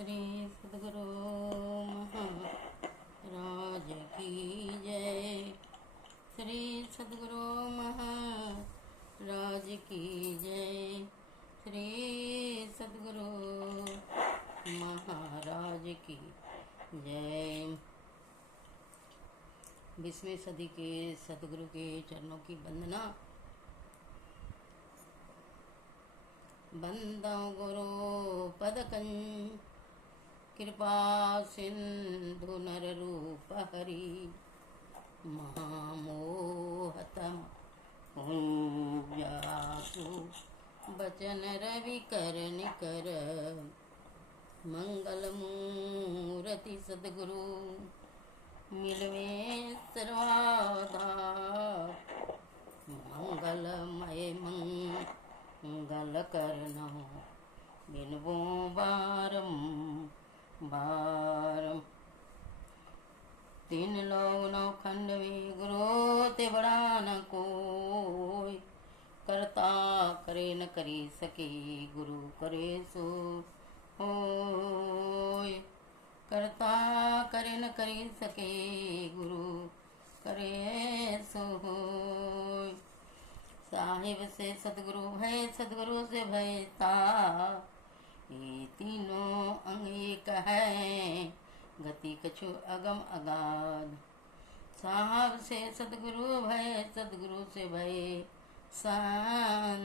श्री सद्गुरु महाराज की जय। श्री सद्गुरु महाराज की जय। श्री सद्गुरु महाराज की जय। 20वीं सदी के सद्गुरु के चरणों की वंदना। बंदो गुरु पदकं कृपा सिंधु नर रूप हरि महामोहतम पुंजासु बचन रवि कर निकर मंगल मूर्ति सद्गुरु मिलवे सर्वाधार मंगलमय मंगल करना बिनबो बारम। तीन लोग नौ खंड में गुरु ते बड़ा न कोई, करता करे न करी सके गुरु करे सो होय। करता करे न करी सके गुरु करे सो होय। साहिब से सद्गुरु भय, सद्गुरु से भयता, ये तीनों अंग एक है गति कछु अगम अगाध। साहब से सद्गुरु भय, सद्गुरु से भय सान,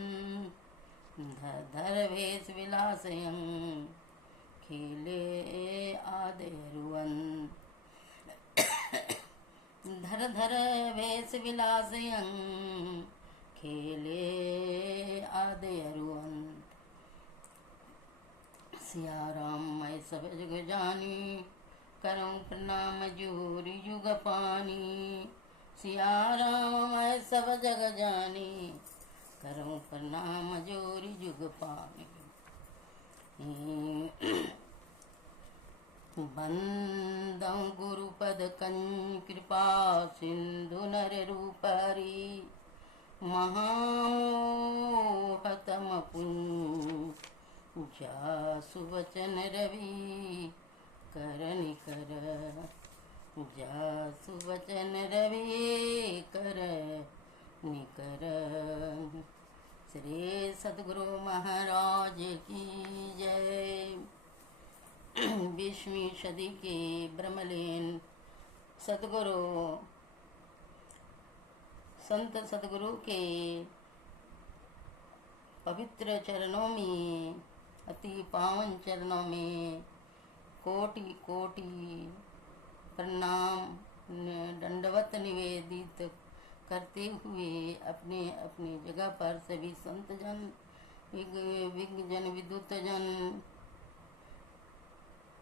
धर भेष विलासयं खेले आदेरुवन। धर भेष विलासयं खेले आदेरुवन। सिया राम मैं सब जग जानी, करऊं प्रणाम जोरी युग पानी। सिया राम मैं सब जग जानी, करऊं प्रणाम जोरी युग पानी। बंदं गुरुपद कं कृपा सिंधु नर रूप हरि महामोहतम पुंजासु वचन रवि कर निकर। जासु वचन रवि कर निकर। श्री सद्गुरु महाराज की जय। 20वीं सदी के ब्रह्मलीन सद्गुरु संत सद्गुरु के पवित्र चरणों में, अति पावन चरणों में कोटि कोटि प्रणाम दंडवत निवेदित करते हुए अपने अपनी जगह पर सभी संत जन, विज्ञजन, विद्युत जन,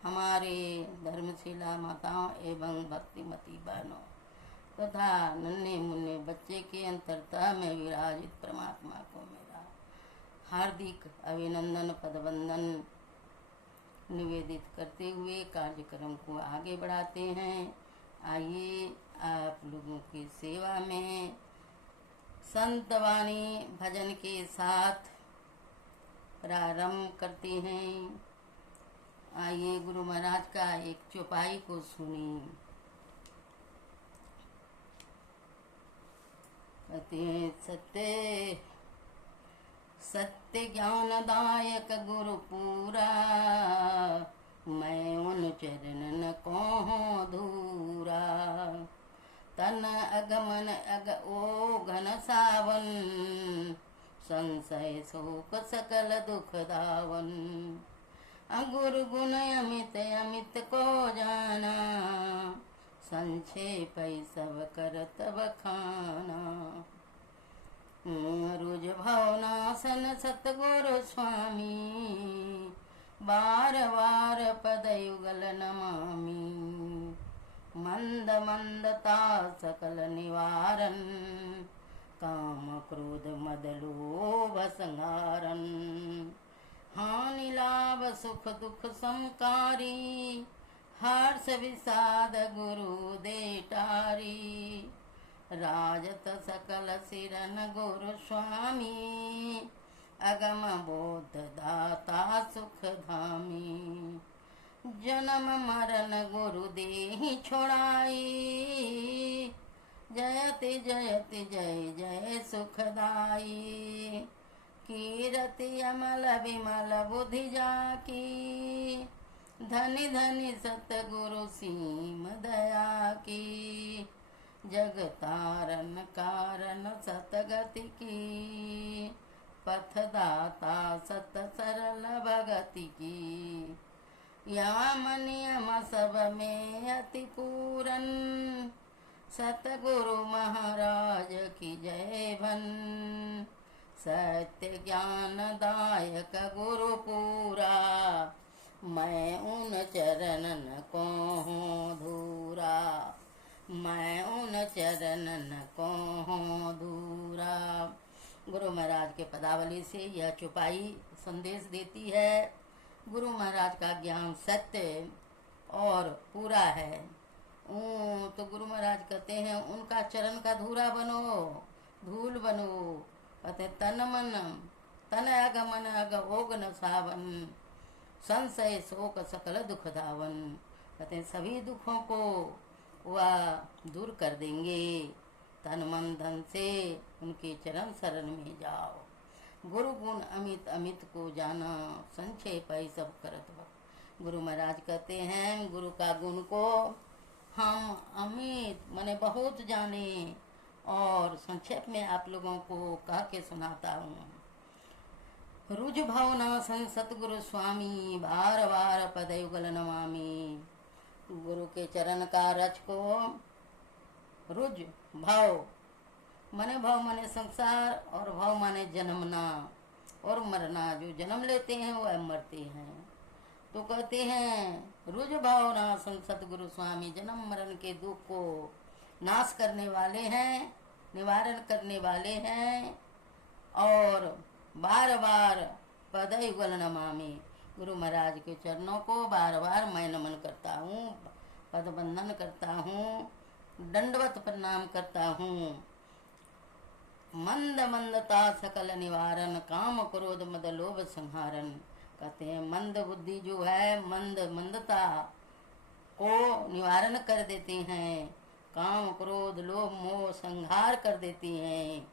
हमारे धर्मशिला माताओं एवं भक्तिमती बहनों तथा नन्हे मुन्ने बच्चे के अंतरतः में विराजित परमात्मा को मेरा हार्दिक अभिनंदन पदवंदन निवेदित करते हुए कार्यक्रम को आगे बढ़ाते हैं। आइए आप लोगों की सेवा में संत वाणी भजन के साथ प्रारंभ करते हैं। आइए गुरु महाराज का एक चौपाई को सुनिए। सत्य सत्य ज्ञानदायक गुरु पूरा, मैं उन चरणन को धूरा। तन अगमन अग ओ घन सावन, संशय शोक सकल दुख दावन। गुरु गुण अमित अमित को जाना, संक्षेप सब करत बखाना। रुज भवनासन सतगुरु स्वामी, बार बार पद युगल नमामि। मंद मंदता सकल निवारन, काम क्रोध मद लोभ संहारन। हानि लाभ सुख दुख समकारी, हर्ष विषाद गुरु दे टारी। राजत सकल सिरन गुरु स्वामी, अगम बोध दाता सुख धामी। जन्म मरण गुरु देहि छोड़ाई, जयति जयति जय जय सुखदाई। कीरति अमल विमल बुद्धि जाकी, धनि धनि सतगुरु सीम दया की। जग तारन कारण सतगति की, पथ दाता सत सरल भगति की। याम नियम सब में अति पूरन, सतगुरु महाराज की जय भन। सत्य ज्ञान दायक गुरु पूरा, मैं उन चरणन को हूँ धूरा। मैं उन चरणन को हूँ धूरा। गुरु महाराज के पदावली से यह चौपाई संदेश देती है। गुरु महाराज का ज्ञान सत्य और पूरा है। तो गुरु महाराज कहते हैं उनका चरण का धूरा बनो, धूल बनो। कहते तन मन तन अग मन अग ओग न सावन, संशय शोक सकल दुख धावन। कहते हैं सभी दुखों को वह दूर कर देंगे। तन मन धन से उनके चरण शरण में जाओ। गुरु गुण अमित अमित को जाना, संक्षेप है सब करत वक्त। गुरु महाराज कहते हैं गुरु का गुण को हम अमित माने बहुत जाने, और संक्षेप में आप लोगों को कह के सुनाता हूँ। रुज भवनासन सतगुरु स्वामी, बार बार पदयुगल नमामि। गुरु के चरण का रच को रुज भाव मने भाव माने संसार, और भाव माने जन्मना और मरना। जो जन्म लेते हैं वह मरते हैं। तो कहते हैं रुज भावना सतगुरु स्वामी, जन्म मरण के दुख को नाश करने वाले हैं, निवारण करने वाले हैं। और बार बार पद युगल नमामि, गुरु महाराज के चरणों को बार बार मैं नमन करता हूँ, पद बंदन करता हूँ, दंडवत प्रणाम करता हूँ। मंद मंदता सकल निवारण, काम क्रोध मद लोभ संहारण। कहते हैं मंद बुद्धि जो है, मंदता को निवारण कर देते हैं, काम क्रोध लोभ मोह संहार कर देती हैं।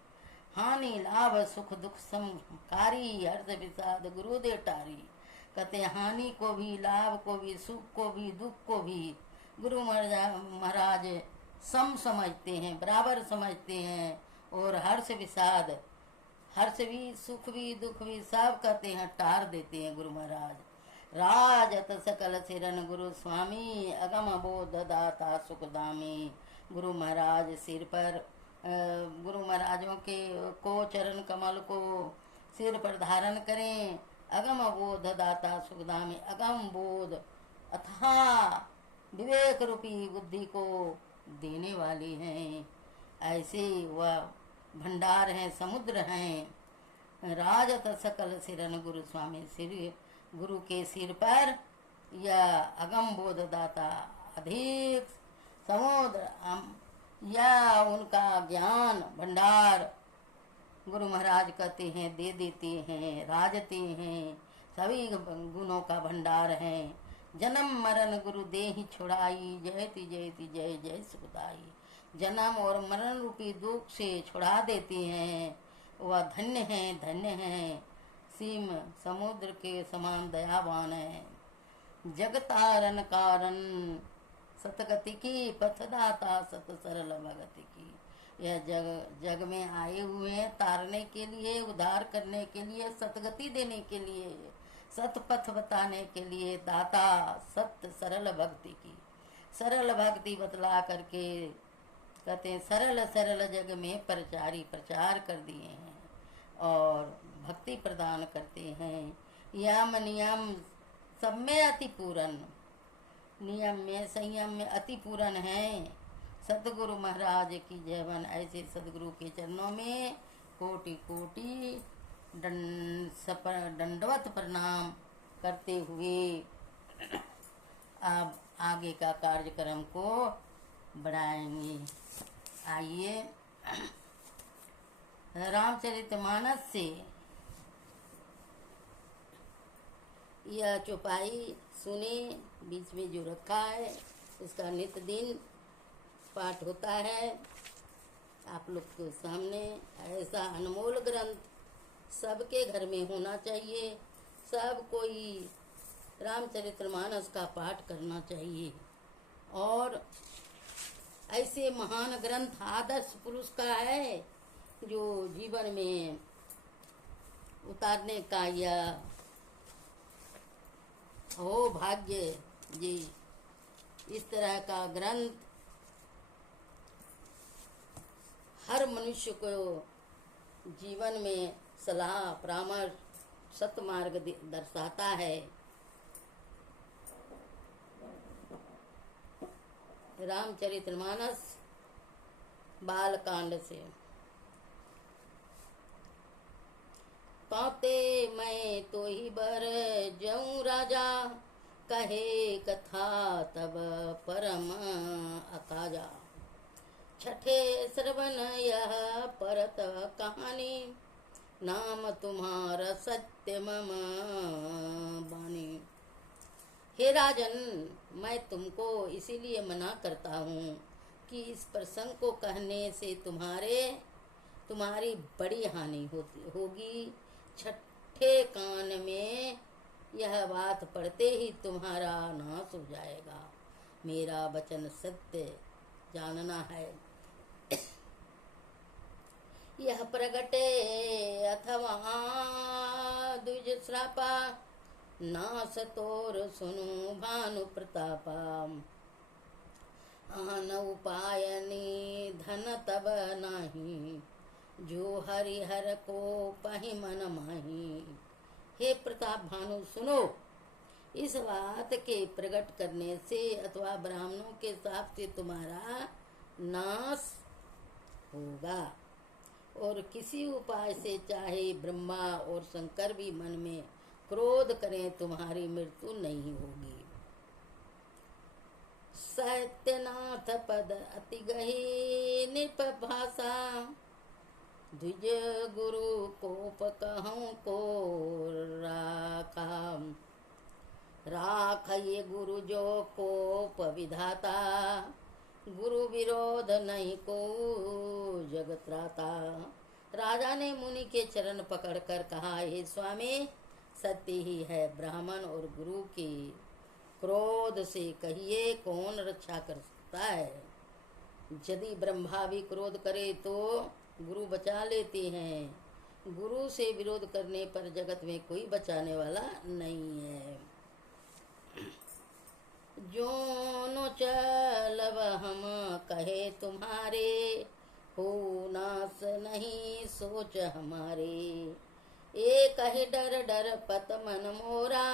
हानि लाभ सुख दुख समकारी, हर्ष विषाद गुरु दे टारी। कहते हैं हानि को भी, लाभ को भी, सुख को भी, दुख को भी गुरु महाराज सम समझते हैं, बराबर समझते हैं। और हर्ष विषाद, हर्ष भी सुख भी दुख भी सब कहते हैं टार देते हैं गुरु महाराज। राजत सकल सिरन गुरु स्वामी, अगम बोध दाता सुखदामी। गुरु महाराज सिर पर गुरु महाराजों के को चरण कमल को सिर पर धारण करें। अगम बोध दाता सुखदामी, अगम बोध अथाह विवेक रूपी बुद्धि को देने वाली हैं। ऐसे वह भंडार हैं, समुद्र हैं। राजत सकल सिरन गुरु स्वामी, सिर गुरु के सिर पर यह अगम बोध दाता अधिक समुद्र या उनका ज्ञान भंडार गुरु महाराज कहते हैं दे देते हैं, राजते हैं। सभी गुणों का भंडार है। जन्म मरण गुरु देहि छुड़ाई, जयति जयति जय जय सुखदाई। जन्म और मरण रूपी दुख से छुड़ा देती हैं। वह धन्य है, धन्य है, सीम समुद्र के समान दयावान है। जगतारन कारण सतगति की, पथदाता सत सरल भगति की। यह जग में आए हुए हैं तारने के लिए, उद्धार करने के लिए, सतगति देने के लिए, सतपथ बताने के लिए, दाता सत्य सरल भक्ति की। सरल भक्ति बतला करके कहते हैं सरल सरल जग में प्रचारी प्रचार कर दिए हैं और भक्ति प्रदान करते हैं। यम नियम सब में अति पूरन, नियम में संयम में अति पूरन है। सतगुरु महाराज की जयवन। ऐसे सतगुरु के चरणों में कोटि कोटि दंडवत प्रणाम करते हुए अब आगे का कार्यक्रम को बढ़ाएंगे। आइए रामचरितमानस से यह चौपाई सुने, बीच में जो रखा है इसका नित्य दिन पाठ होता है आप लोग के सामने। ऐसा अनमोल ग्रंथ सबके घर में होना चाहिए। सब कोई रामचरितमानस का पाठ करना चाहिए। और ऐसे महान ग्रंथ आदर्श पुरुष का है जो जीवन में उतारने का यह हो भाग्य जी। इस तरह का ग्रंथ हर मनुष्य को जीवन में सलाह परामर्श सतमार्ग दर्शाता है। रामचरितमानस बालकांड से। पाते मैं तो ही बर जऊँ राजा, कहे कथा तब परम अकाजा। छठे श्रवण यह परत कहानी, नाम तुम्हारा सत्य मम बानी। हे राजन, मैं तुमको इसीलिए मना करता हूँ कि इस प्रसंग को कहने से तुम्हारी बड़ी हानि होगी। छठे कान में यह बात पढ़ते ही तुम्हारा नाश हो जाएगा। मेरा वचन सत्य जानना है। यह प्रगटे अथवा द्विज श्रापा, नास तोर सुनु भानु प्रतापा। आन उपायनी धन तब नाही, जो हरिहर को पहि मन माही। हे प्रताप भानु सुनो, इस बात के प्रकट करने से अथवा ब्राह्मणों के साथ से तुम्हारा नाश होगा। और किसी उपाय से चाहे ब्रह्मा और शंकर भी मन में क्रोध करें, तुम्हारी मृत्यु नहीं होगी। सत्यनाथ पद अति गही निप भाषा, द्विज गुरु कोप कहूँ को राखा। राख ये गुरु जो कोप विधाता, गुरु विरोध नहीं को जगत त्राता। राजा ने मुनि के चरण पकड़कर कहा, हे स्वामी, सत्य ही है। ब्राह्मण और गुरु के क्रोध से कहिए कौन रक्षा कर सकता है। यदि ब्रह्मा भी क्रोध करे तो गुरु बचा लेते हैं। गुरु से विरोध करने पर जगत में कोई बचाने वाला नहीं है। जो नो चलब हम कहे तुम्हारे, हो नास नहीं सोच हमारे। एक ही डर डर पत मन मोरा,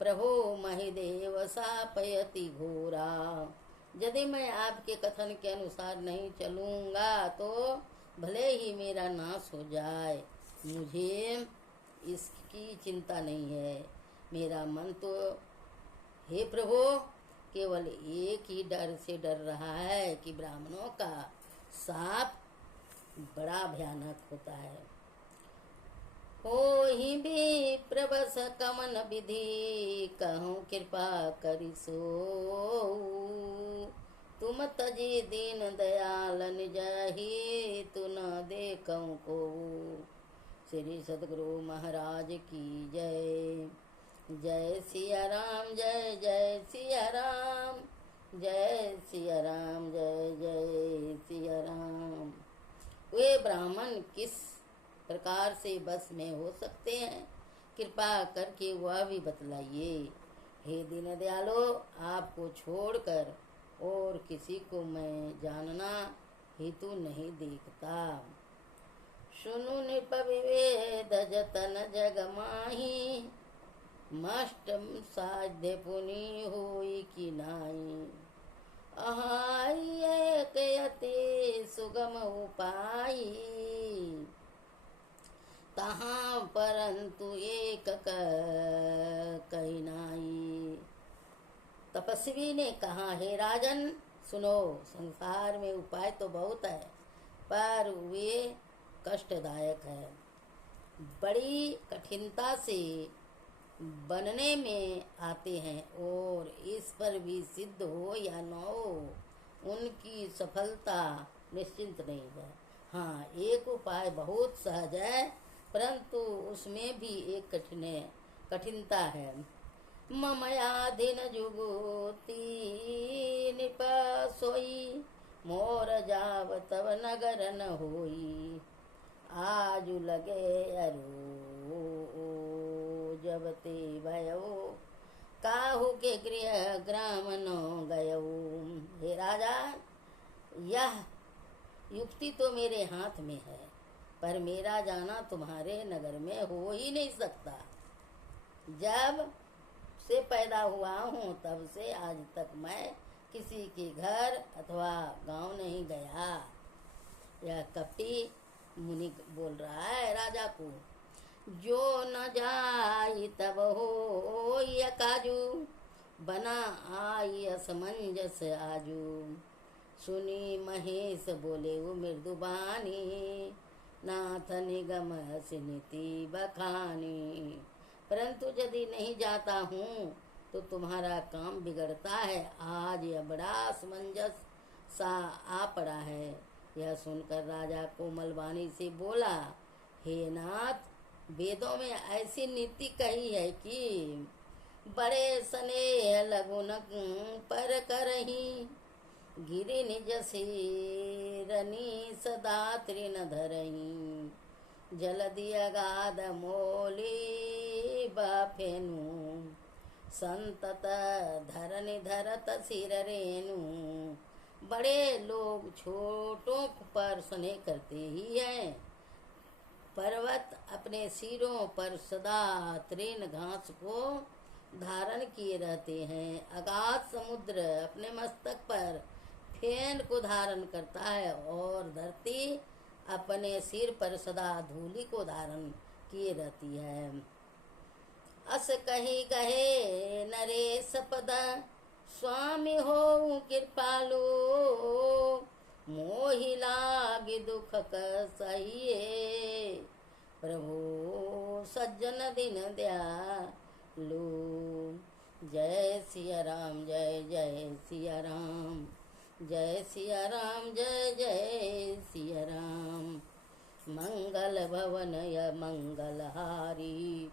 प्रभु महिदेव सापयति घोरा। यदि मैं आपके कथन के अनुसार नहीं चलूँगा तो भले ही मेरा नाश हो जाए, मुझे इसकी चिंता नहीं है। मेरा मन तो हे प्रभु केवल एक ही डर से डर रहा है कि ब्राह्मणों का साप बड़ा भयानक होता है। हो ही भी प्रबस कमन विधि, कहूँ कृपा करिसो। तुम तजी दीन दयाल निजहि, तु न देखऊँ को। श्री सद्गुरु महाराज की जय। जय सिया राम, जय जय सिया राम, जय सिया राम, जय जय सिया राम। वे ब्राह्मण किस प्रकार से बस में हो सकते हैं, कृपा करके वह भी बतलाइए। हे दीन दयालो, आपको छोड़कर और किसी को मैं जानना हेतु नहीं देखता। सुनु निप विवेद जतन जग माही, मष्टम साध्य पुनि होई कि नाई। अहाई एक अति सुगम उपाई, तहाँ परंतु एक कही नाई। तपस्वी ने कहा, हे राजन सुनो, संसार में उपाय तो बहुत है पर वे कष्टदायक है। बड़ी कठिनता से बनने में आते हैं और इस पर भी सिद्ध हो या न हो, उनकी सफलता निश्चिंत नहीं है। हाँ, एक उपाय बहुत सहज है, परंतु उसमें भी एक कठिनता है। ममयाधीन जुगोती निप सोई, मोर जाव तब नगर न होई। आज लगे अरो जब ते भयो, काहू के गृह ग्राम न गयो। हे राजा, यह युक्ति तो मेरे हाथ में है, पर मेरा जाना तुम्हारे नगर में हो ही नहीं सकता। जब से पैदा हुआ हूँ तब से आज तक मैं किसी के घर अथवा गांव नहीं गया। यह कपटी मुनि बोल रहा है राजा को। जो न जाई तब हो यह काजू, बना आई असमंजस आजू। सुनी महेश बोले वो मृदुबानी, नाथ निगम सिनीति बखानी। परंतु यदि नहीं जाता हूँ तो तुम्हारा काम बिगड़ता है। आज यह बड़ा असमंजस सा आ पड़ा है। यह सुनकर राजा कोमल वाणी से बोला, हे नाथ, वेदों में ऐसी नीति कही है कि बड़े स्नेह लगुन पर करही, गिरि निज सिरनी सदा तृण धरही। जलधि अगाध मोली बाफेनु, संतत धरनि धरत सिर रेणु। बड़े लोग छोटों पर स्नेह करते ही हैं। पर्वत अपने सिरों पर सदा तृण घास को धारण किए रहते हैं। अगाध समुद्र अपने मस्तक पर फेन को धारण करता है और धरती अपने सिर पर सदा धूलि को धारण किए रहती है। अस कही कहे नरेश पद, स्वामी हो कृपालु। मोहि लाग दुख सहिए, प्रभु सज्जन दिन दयालु। जय सिया राम, जय जय सिया राम, जय सिया राम, जय जय सिया राम। मंगल भवन य मंगलहारी,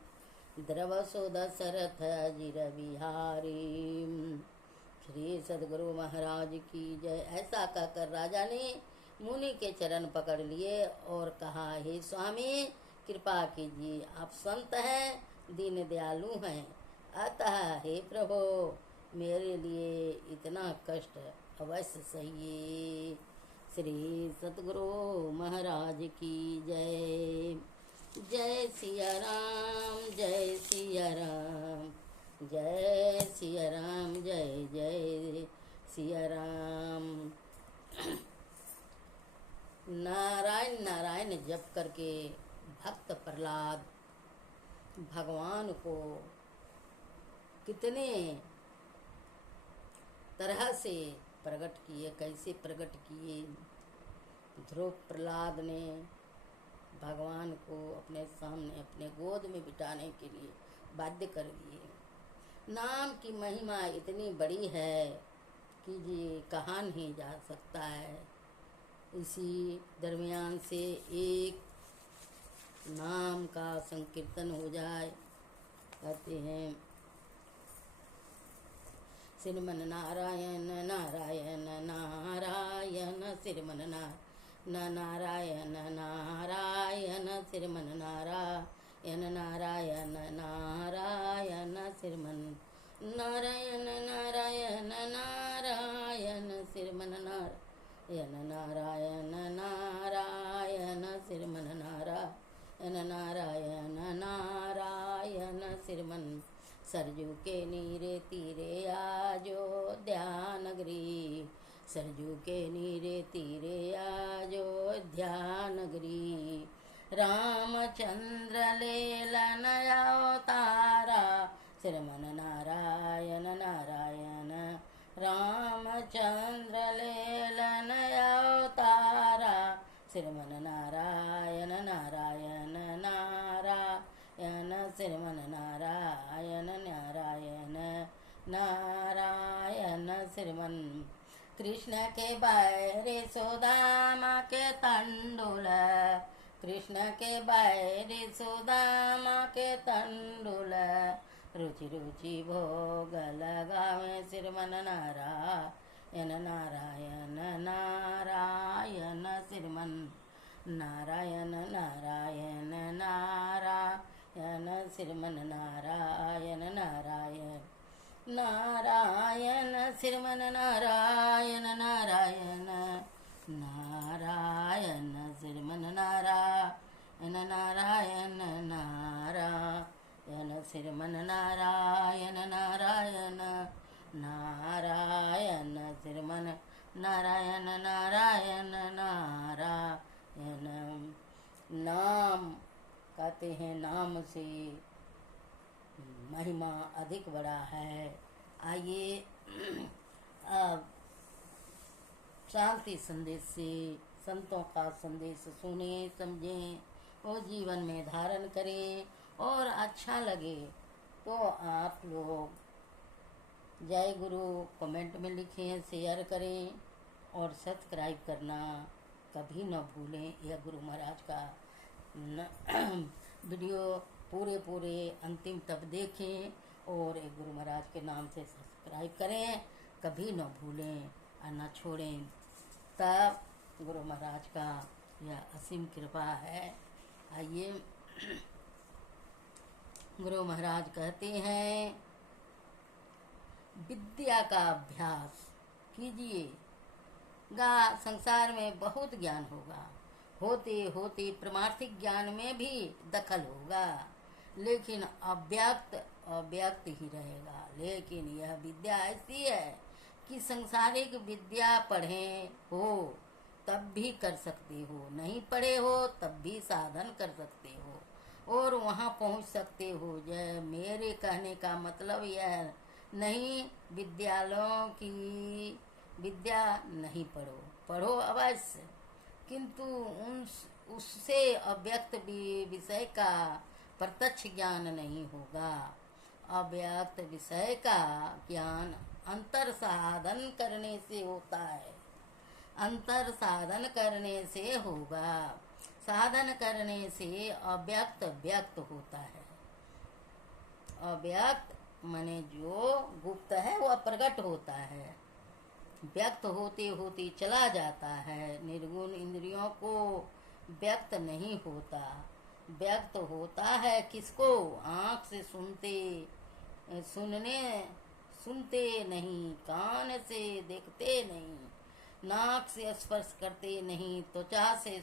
द्रव सो दशरथ अजिर बिहारी। श्री सदगुरु महाराज की जय। ऐसा कहकर राजा ने मुनि के चरण पकड़ लिए और कहा, हे स्वामी, कृपा कीजिए, आप संत हैं, दीन दयालु हैं, अतः हे प्रभु मेरे लिए इतना कष्ट अवश्य सहिए। श्री सतगुरु महाराज की जय। जय सिया राम, जय सिया राम, जय सिया राम, जय जय सिया राम। नारायण नारायण जप करके भक्त प्रहलाद भगवान को कितने तरह से प्रकट किए, कैसे प्रकट किए। ध्रुव प्रहलाद ने भगवान को अपने सामने अपने गोद में बिठाने के लिए बाध्य कर दिए। नाम की महिमा इतनी बड़ी है कि ये कहा नहीं जा सकता है। इसी दरमियान से एक नाम का संकीर्तन हो जाए। कहते हैं, श्रीमन नारायण नारायण नारायण, श्रीमन नारायण नारायण, श्रीमन नारायण नारायण नारायण, श्रीमन नारायण नारायण नारायण, श्रीमन नारायण नारायण नारायण, श्रीमन नारायण नारायण नारायण, श्रीमन। सरजू के नीरे तीरे आजो ध्यानगरी, सरजू के नीरे तीरे आजो ध्यानगरी। रामचंद्र लेलन अवतारा, श्रीमन नारायण नारायण, रामचंद्र लेलन अवतारा, श्रीमन नारायण नारायण नारायण, श्रीमन नारायण नारायण नारायण श्रीमन कृष्ण के बैरे सुदामा के तंडुल कृष्ण के बैरे सुदामा के तंडुल रुचि रुचि भोग लगावे श्रीमन नारायण नारायण नारायण श्रीमन नारायण नारायण नारायण श्रीमन नारायण नारायण नारायण श्रीमन नारायण नारायण नारायण श्रीमन नारायण नारायण नारायण श्रीमन नारायण नारायण नारायण श्रीमन नारायण नारायण नारायण। नाम कहते हैं, नाम से महिमा अधिक बड़ा है। आइए अब शांति संदेश से संतों का संदेश सुने, समझें और जीवन में धारण करें। और अच्छा लगे तो आप लोग जय गुरु कमेंट में लिखें, शेयर करें और सब्सक्राइब करना कभी न भूलें। यह गुरु महाराज का वीडियो पूरे अंतिम तक देखें और एक गुरु महाराज के नाम से सब्सक्राइब करें, कभी न भूलें और न छोड़ें। तब गुरु महाराज का यह असीम कृपा है। आइए गुरु महाराज कहते हैं, विद्या का अभ्यास कीजिएगा, संसार में बहुत ज्ञान होगा। होते होते परमार्थिक ज्ञान में भी दखल होगा, लेकिन अव्यक्त ही रहेगा। लेकिन यह विद्या ऐसी है कि संसारिक विद्या पढ़े हो तब भी कर सकते हो, नहीं पढ़े हो तब भी साधन कर सकते हो और वहाँ पहुँच सकते हो। जय मेरे कहने का मतलब यह नहीं विद्यालयों की विद्या नहीं पढ़ो, पढ़ो अवश्य, किंतु उससे अव्यक्त विषय का प्रत्यक्ष ज्ञान नहीं होगा। अव्यक्त विषय का ज्ञान अंतर साधन करने से होता है, अंतर साधन करने से होगा। साधन करने से अव्यक्त व्यक्त होता है। अव्यक्त माने जो गुप्त है वह प्रकट होता है, व्यक्त होते होते चला जाता है। निर्गुण इंद्रियों को व्यक्त नहीं होता, व्यक्त होता है किसको? आँख से सुनते नहीं, कान से देखते नहीं, नाक से स्पर्श करते नहीं, त्वचा से